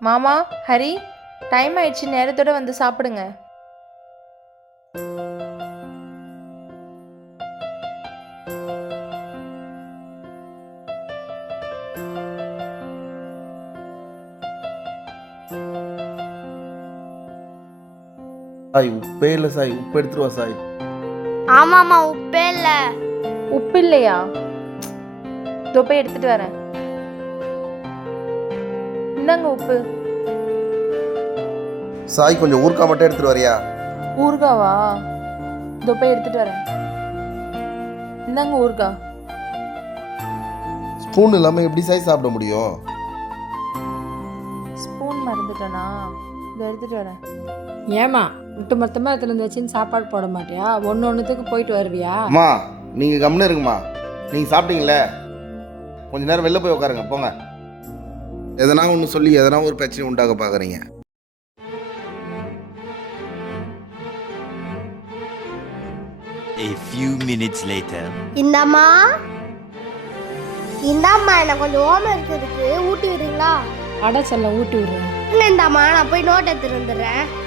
மாமா, ஹரி, டைம் ஆயிடுச்சு, நேரத்தோட வந்து சாப்பிடுங்க. சாய் உப்பே இல்லை சாய், உப்பு எடுத்துருவா சாய். ஆமாம்மா உப்பே இல்லை. உப்பு இல்லையா? இதோ போய் எடுத்துட்டு வரேன். இந்தாங்க உப்பு. சாய் கொஞ்சம் ஊறுகாய் மட்டும் எடுத்துட்டு வரியா? ஊறுகாவா? இதோ போய் எடுத்துட்டு வரேன். இந்தாங்க ஊறுகாய். ஸ்பூன் இல்லாமல் எப்படி சாய் சாப்பிட முடியும்? ஸ்பூன் மறந்துட்டேனா? இதை எடுத்துட்டு வரேன். ஏமா விட்டு மொத்தமாக எடுத்துருந்து வச்சுன்னு சாப்பாடு போட மாட்டியா? ஒன்று ஒன்றுத்துக்கு போயிட்டு வருவியா? அம்மா நீங்கள் கம்முன்னு இருங்கம்மா. நீங்கள் சாப்பிட்டீங்களே, கொஞ்ச நேரம் வெளில போய் உட்காருங்க போங்க. எதனா ஒன்று சொல்லி எதனா ஒரு பிரச்சனை உண்டாக்க பார்க்குறீங்க. A few minutes later. இந்தாம்மா எனக்கு கொஞ்சம் ஓமம் இருக்கிறதுக்கு ஊட்டி விடுறீங்களா? அடை சொல்ல ஊட்டி விடுறேன். இல்லை இந்தாம்மா, நான் போய் நோட் எடுத்துட்டு வந்துடுறேன்.